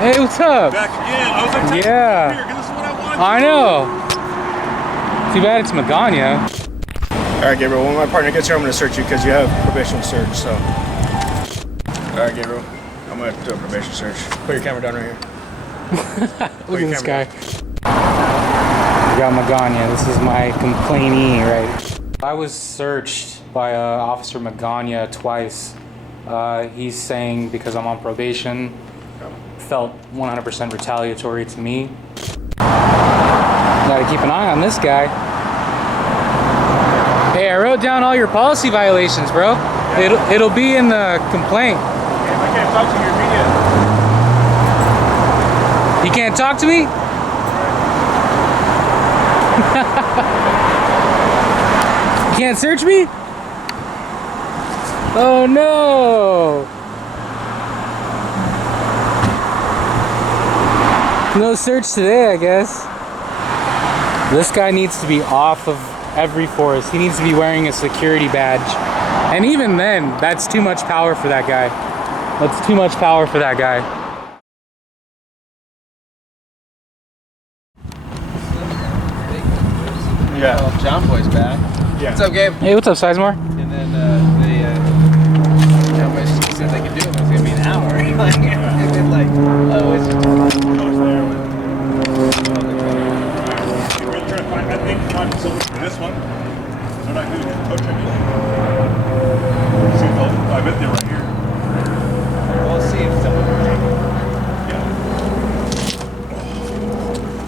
Hey, what's up? Back again. I was like, yeah. Here, this is what I wanted. I know. Too bad it's Magana. Alright, Gabriel, when my partner gets here, I'm going to search you because you have probation search, so. Alright, Gabriel, I'm going to do a probation search. Put your camera down right here. Look at this guy. We got Magana. This is my complainee, right? I was searched by Officer Magana twice. He's saying because I'm on probation, felt 100% retaliatory to me. Gotta keep an eye on this guy. Hey, I wrote down all your policy violations, bro. It'll be in the complaint. I can't talk to you immediately. You can't talk to me? You can't search me? Oh no! No search today, I guess. This guy needs to be off of every force. He needs to be wearing a security badge. And even then, that's too much power for that guy. That's too much power for that guy. Yeah. Oh, John Boy's back. Yeah. What's up, Gabe? Hey, what's up, Sizemore? And then John Boy said they could do it, but it's gonna be an hour. Like, and then like, oh, it's We're trying to find, I think, find someone for this one. They're not good at tow trucking. See if I bet they're right here. We'll see if someone can take it.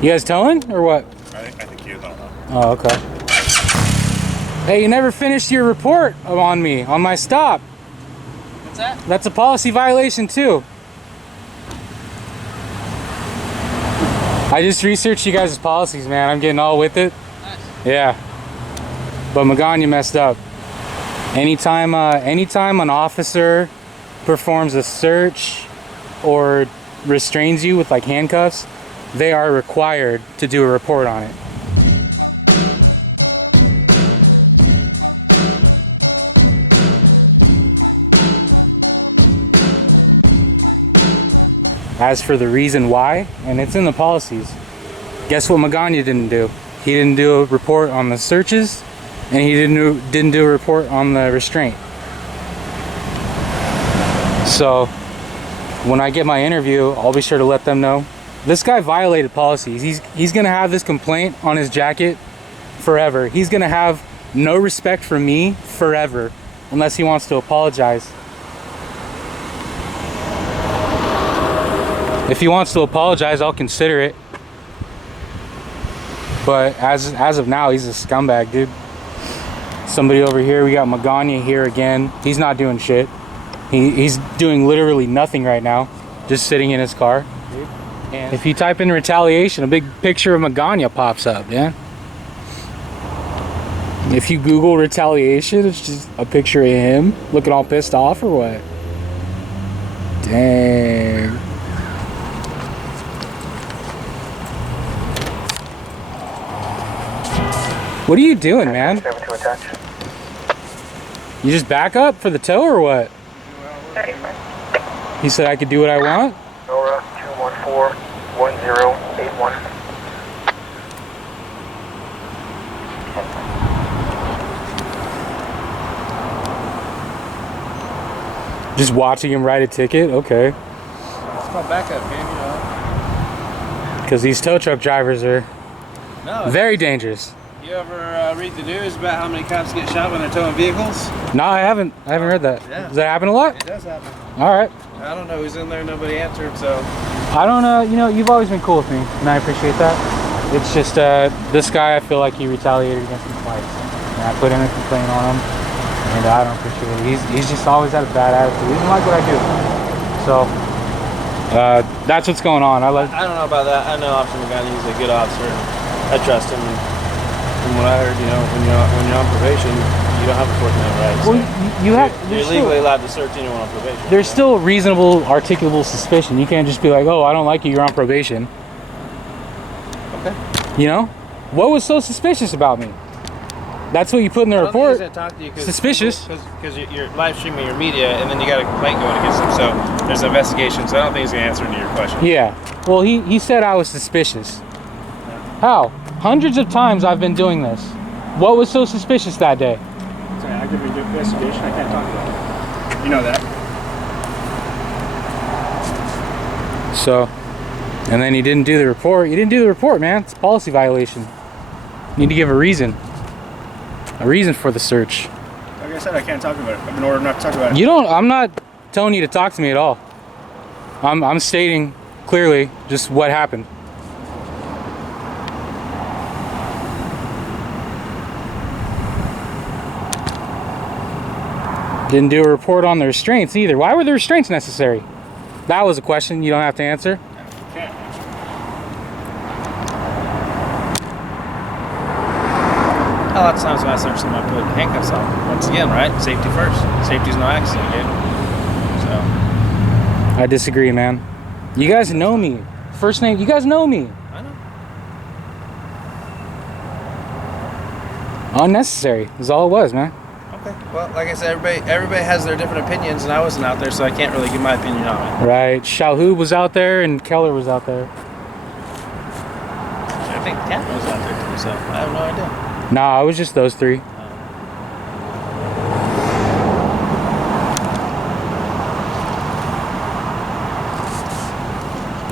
Yeah. You guys towing or what? I think he is. I don't know. Oh, okay. Hey, you never finished your report on me, on my stop. What's that? That's a policy violation too. I just researched you guys' policies, man. I'm getting all with it. Nice. Yeah. But Magana messed up. Anytime an officer performs a search or restrains you with like handcuffs, they are required to do a report on it. As for the reason why, and it's in the policies, guess what Magana didn't do? He didn't do a report on the searches, and he didn't do a report on the restraint. So when I get my interview, I'll be sure to let them know. This guy violated policies. He's gonna have this complaint on his jacket forever. He's gonna have no respect for me forever unless he wants to apologize. If he wants to apologize, I'll consider it. But as of now, he's a scumbag, dude. Somebody over here, we got Magana here again. He's not doing shit. He's doing literally nothing right now, just sitting in his car. And if you type in retaliation, a big picture of Magana pops up, yeah? If you Google retaliation, it's just a picture of him looking all pissed off or what? Dang. What are you doing, man? You just back up for the tow or what? He said I could do what I want? Nora 214-1081. Just watching him write a ticket? Okay. It's my backup game, you know. Because these tow truck drivers are very dangerous. You ever read the news about how many cops get shot when they're towing vehicles? No, I haven't heard that. Yeah. Does that happen a lot? It does happen. All right. I don't know who's in there. Nobody answered, so. I don't know. You know, you've always been cool with me, and I appreciate that. It's just this guy, I feel like he retaliated against me twice. And I put in a complaint on him, and I don't appreciate it. He's just always had a bad attitude. He doesn't like what I do. So, that's what's going on. I don't know about that. I know Officer Magana, he's a good officer. I trust him. And from what I heard, you know, when you're on probation, you don't have a Fourth Amendment right. Well, you're legally allowed to search anyone on probation. There's still reasonable, articulable suspicion. You can't just be like, oh, I don't like you, you're on probation. Okay. You know? What was so suspicious about me? That's what you put in the I don't think report. he's gonna talk to you Suspicious. Because you're live streaming your media, and then you got a complaint going against him. So there's an investigation. So I don't think he's gonna answer any of your questions. Yeah. Well, he said I was suspicious. How? Hundreds of times I've been doing this. What was so suspicious that day? Sorry, I give you an investigation. I can't talk about it. You know that. So, and then you didn't do the report. You didn't do the report, man. It's a policy violation. You need to give a reason. A reason for the search. Like I said, I can't talk about it. I've been ordered not to talk about it. You don't, I'm not telling you to talk to me at all. I'm stating clearly just what happened. Didn't do a report on the restraints either. Why were the restraints necessary? That was a question you don't have to answer. Can't. A lot of times when I search them, I put handcuffs on. Once again, right? Safety first. Safety's no accident, dude. So. I disagree, man. You guys know me. First name, you guys know me. I know. Unnecessary is all it was, man. Okay. Well, like I said, everybody has their different opinions, and I wasn't out there, so I can't really give my opinion on it. Right. Shalhoub was out there and Keller was out there. I think Captain was out there too, so I have no idea. Nah, it was just those three.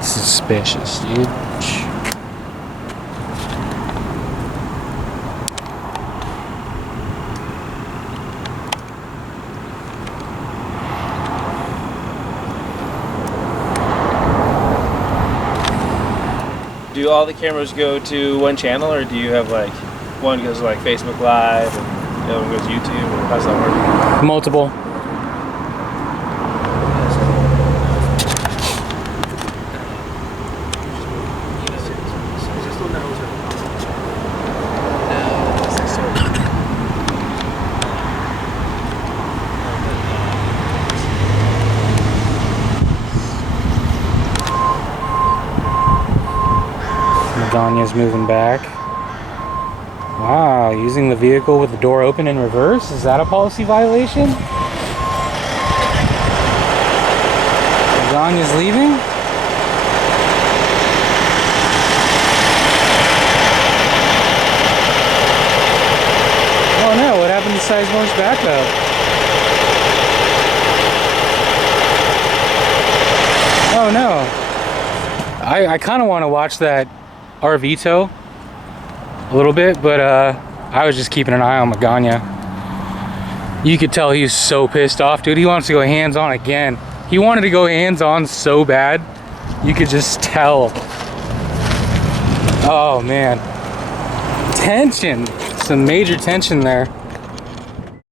Suspicious, dude. Do all the cameras go to one channel, or do you have like one goes to like Facebook Live and the other one goes to YouTube, or how's that work? Multiple. Magana's moving back. Wow, using the vehicle with the door open in reverse? Is that a policy violation? Magana's leaving? Oh no, what happened to Sizemore's backup? Oh no. I kind of want to watch that RV tow a little bit, but I was just keeping an eye on Magana. You could tell he was so pissed off, dude. He wants to go hands-on again. He wanted to go hands-on so bad. You could just tell. Oh man. Tension. Some major tension there.